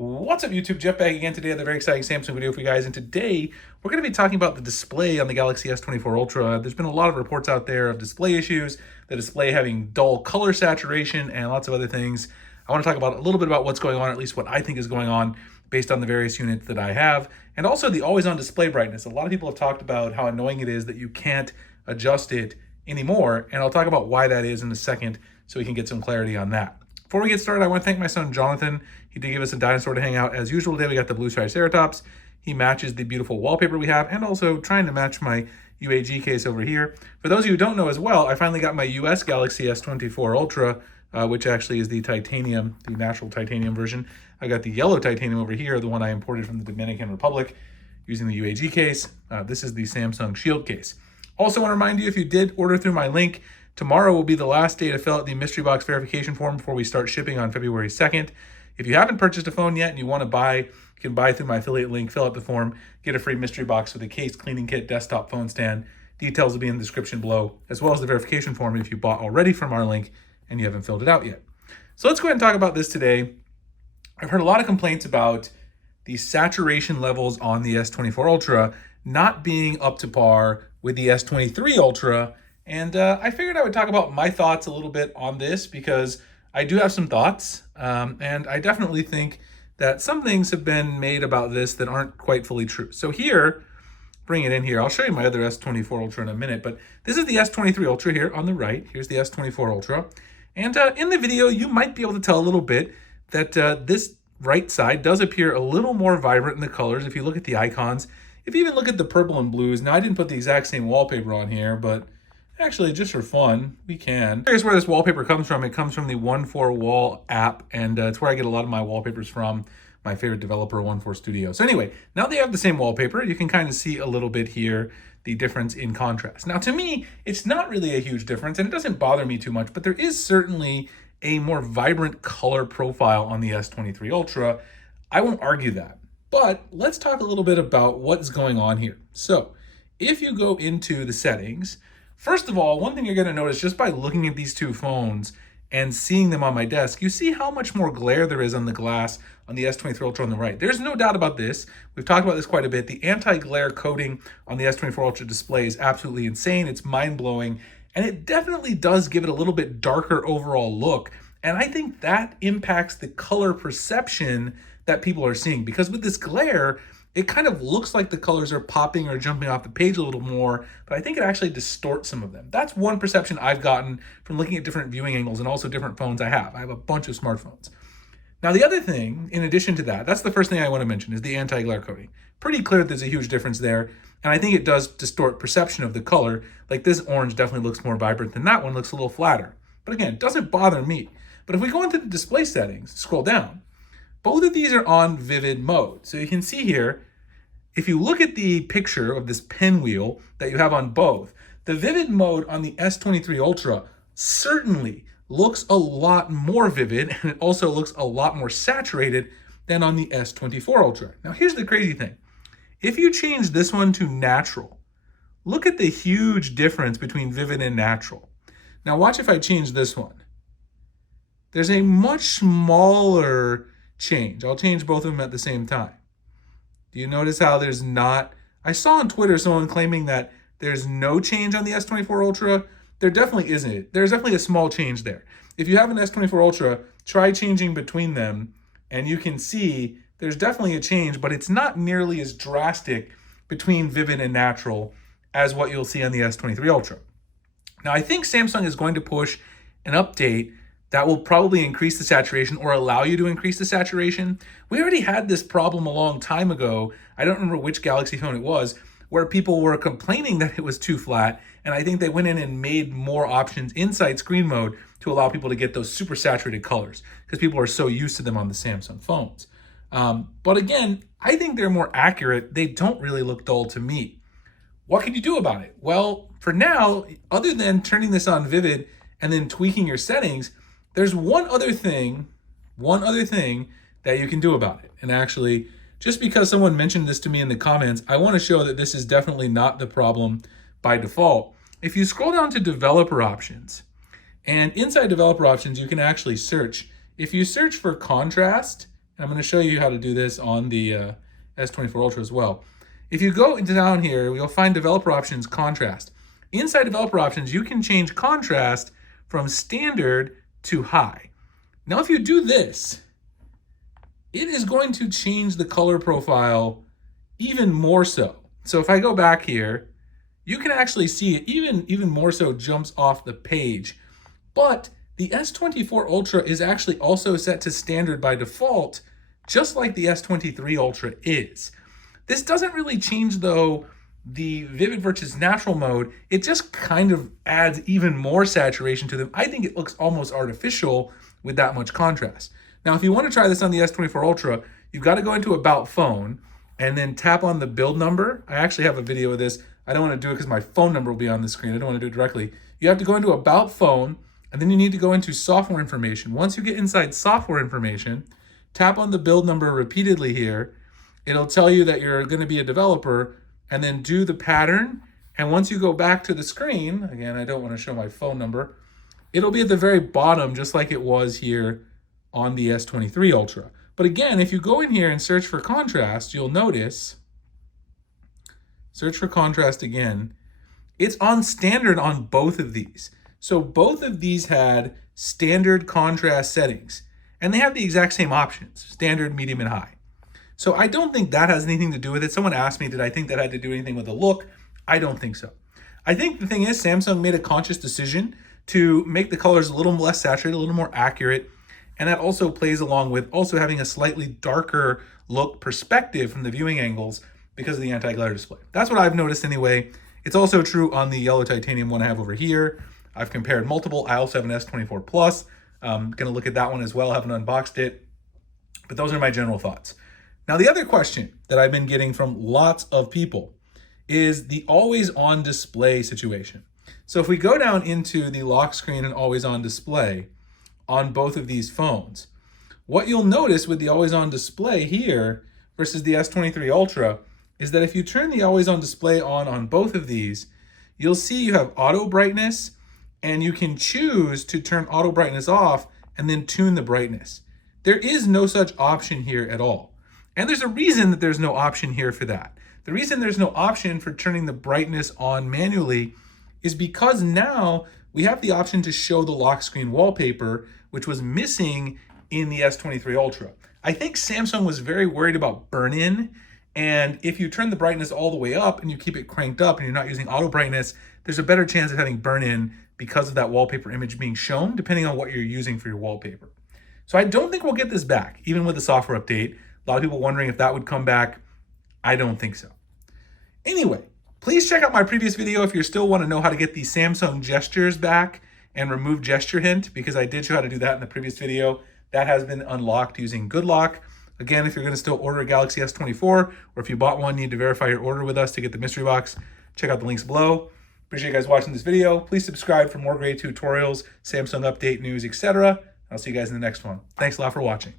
What's up YouTube, Jeff back again today with a very exciting Samsung video for you guys, and today we're going to be talking about the display on the Galaxy S24 Ultra. There's been a lot of reports out there of display issues, the display having dull color saturation, and lots of other things. I want to talk about a little bit about what's going on, or at least what I think is going on based on the various units that I have, and also the always-on display brightness. A lot of people have talked about how annoying it is that you can't adjust it anymore, and I'll talk about why that is in a second so we can get some clarity on that. Before we get started, I want to thank my son, Jonathan. He did give us a dinosaur to hang out. As usual today, we got the blue Triceratops. He matches the beautiful wallpaper we have, and also trying to match my UAG case over here. For those of you who don't know as well, I finally got my US Galaxy S24 Ultra, which actually is the titanium, the natural titanium version. I got the yellow titanium over here, the one I imported from the Dominican Republic using the UAG case. This is the Samsung Shield case. Also want to remind you, if you did order through my link, tomorrow will be the last day to fill out the mystery box verification form before we start shipping on February 2nd. If you haven't purchased a phone yet and you want to buy, you can buy through my affiliate link, fill out the form, get a free mystery box with a case, cleaning kit, desktop phone stand. Details will be in the description below, as well as the verification form if you bought already from our link and you haven't filled it out yet. So let's go ahead and talk about this today. I've heard a lot of complaints about the saturation levels on the S24 Ultra not being up to par with the S23 Ultra. And I figured I would talk about my thoughts a little bit on this because I do have some thoughts. And I definitely think that some things have been made about this that aren't quite fully true. So here, bring it in here. I'll show you my other S24 Ultra in a minute, but this is the S23 Ultra here on the right. Here's the S24 Ultra. And in the video, you might be able to tell a little bit that this right side does appear a little more vibrant in the colors. If you look at the icons, if you even look at the purple and blues, now I didn't put the exact same wallpaper on here, but actually, just for fun, we can. Here's where this wallpaper comes from. It comes from the 14Wall app, and it's where I get a lot of my wallpapers from. My favorite developer, 14 Studio. So anyway, now they have the same wallpaper. You can kind of see a little bit here, the difference in contrast. Now, to me, it's not really a huge difference, and it doesn't bother me too much, but there is certainly a more vibrant color profile on the S23 Ultra. I won't argue that, but let's talk a little bit about what's going on here. So if you go into the settings, first of all, one thing you're going to notice just by looking at these two phones and seeing them on my desk, you see how much more glare there is on the glass on the S23 Ultra on the right. There's no doubt about this. We've talked about this quite a bit. The anti-glare coating on the S24 Ultra display is absolutely insane. It's mind-blowing, and it definitely does give it a little bit darker overall look. And I think that impacts the color perception that people are seeing, because with this glare, it kind of looks like the colors are popping or jumping off the page a little more, but I think it actually distorts some of them. That's one perception I've gotten from looking at different viewing angles and also different phones I have. I have a bunch of smartphones. Now, the other thing, in addition to that, that's the first thing I want to mention, is the anti-glare coating. Pretty clear that there's a huge difference there, and I think it does distort perception of the color. Like this orange definitely looks more vibrant than that one, looks a little flatter. But again, it doesn't bother me. But if we go into the display settings, scroll down, both of these are on vivid mode. So you can see here, if you look at the picture of this pinwheel that you have on both, the vivid mode on the S23 Ultra certainly looks a lot more vivid, and it also looks a lot more saturated than on the S24 Ultra. Now here's the crazy thing. If you change this one to natural, look at the huge difference between vivid and natural. Now watch if I change this one. There's a much smaller change. I'll change both of them at the same time. Do you notice how there's not? I saw on Twitter someone claiming that there's no change on the S24 Ultra. There definitely isn't. There's definitely a small change there. If you have an S24 Ultra, try changing between them, and you can see there's definitely a change, but it's not nearly as drastic between vivid and natural as what you'll see on the S23 Ultra. Now, I think Samsung is going to push an update that will probably increase the saturation or allow you to increase the saturation. We already had this problem a long time ago. I don't remember which Galaxy phone it was, where people were complaining that it was too flat. And I think they went in and made more options inside screen mode to allow people to get those super saturated colors because people are so used to them on the Samsung phones. But again, I think they're more accurate. They don't really look dull to me. What can you do about it? Well, for now, other than turning this on vivid and then tweaking your settings, there's one other thing that you can do about it. And actually, just because someone mentioned this to me in the comments, I want to show that this is definitely not the problem by default. If you scroll down to developer options, and inside developer options, you can actually search. If you search for contrast And I'm going to show you how to do this on the S24 Ultra as well. If you go down here, you'll find developer options, contrast. Inside developer options, you can change contrast from standard to high. Now, if you do this, it is going to change the color profile even more so. So if I go back here, you can actually see it even more so jumps off the page. But the S24 Ultra is actually also set to standard by default, just like the S23 Ultra is. This doesn't really change, though, the vivid versus natural mode. It just kind of adds even more saturation to them. I think it looks almost artificial with that much contrast. Now, if you want to try this on the S24 Ultra, you've got to go into About Phone and then tap on the build number. I actually have a video of this. I don't want to do it because my phone number will be on the screen. I don't want to do it directly. You have to go into About Phone, and then you need to go into software information. Once you get inside software information, tap on the build number repeatedly here. It'll tell you that you're going to be a developer, and then do the pattern. And once you go back to the screen, again, I don't want to show my phone number, it'll be at the very bottom, just like it was here on the S23 Ultra. But again, if you go in here and search for contrast, you'll notice, search for contrast again, it's on standard on both of these. So both of these had standard contrast settings, and they have the exact same options, standard, medium, and high. So I don't think that has anything to do with it. Someone asked me, did I think that had to do anything with the look? I don't think so. I think the thing is, Samsung made a conscious decision to make the colors a little less saturated, a little more accurate, and that also plays along with also having a slightly darker look perspective from the viewing angles because of the anti-glare display. That's what I've noticed anyway. It's also true on the yellow titanium one I have over here. I've compared multiple. I also have an S24 Plus. I'm going to look at that one as well. I haven't unboxed it. But those are my general thoughts. Now, the other question that I've been getting from lots of people is the always-on display situation. So if we go down into the lock screen and always-on display on both of these phones, what you'll notice with the always-on display here versus the S23 Ultra is that if you turn the always-on display on both of these, you'll see you have auto brightness, and you can choose to turn auto brightness off and then tune the brightness. There is no such option here at all. And there's a reason that there's no option here for that. The reason there's no option for turning the brightness on manually is because now we have the option to show the lock screen wallpaper, which was missing in the S23 Ultra. I think Samsung was very worried about burn-in, and if you turn the brightness all the way up and you keep it cranked up and you're not using auto brightness, there's a better chance of having burn-in because of that wallpaper image being shown, depending on what you're using for your wallpaper. So I don't think we'll get this back, even with the software update. A lot of people wondering if that would come back. I don't think so. Anyway, please check out my previous video if you still want to know how to get the Samsung gestures back and remove gesture hint, because I did show how to do that in the previous video. That has been unlocked using Good Lock. Again, if you're going to still order a Galaxy S24, or if you bought one, you need to verify your order with us to get the mystery box, check out the links below. Appreciate you guys watching this video. Please subscribe for more great tutorials, Samsung update news, etc. I'll see you guys in the next one. Thanks a lot for watching.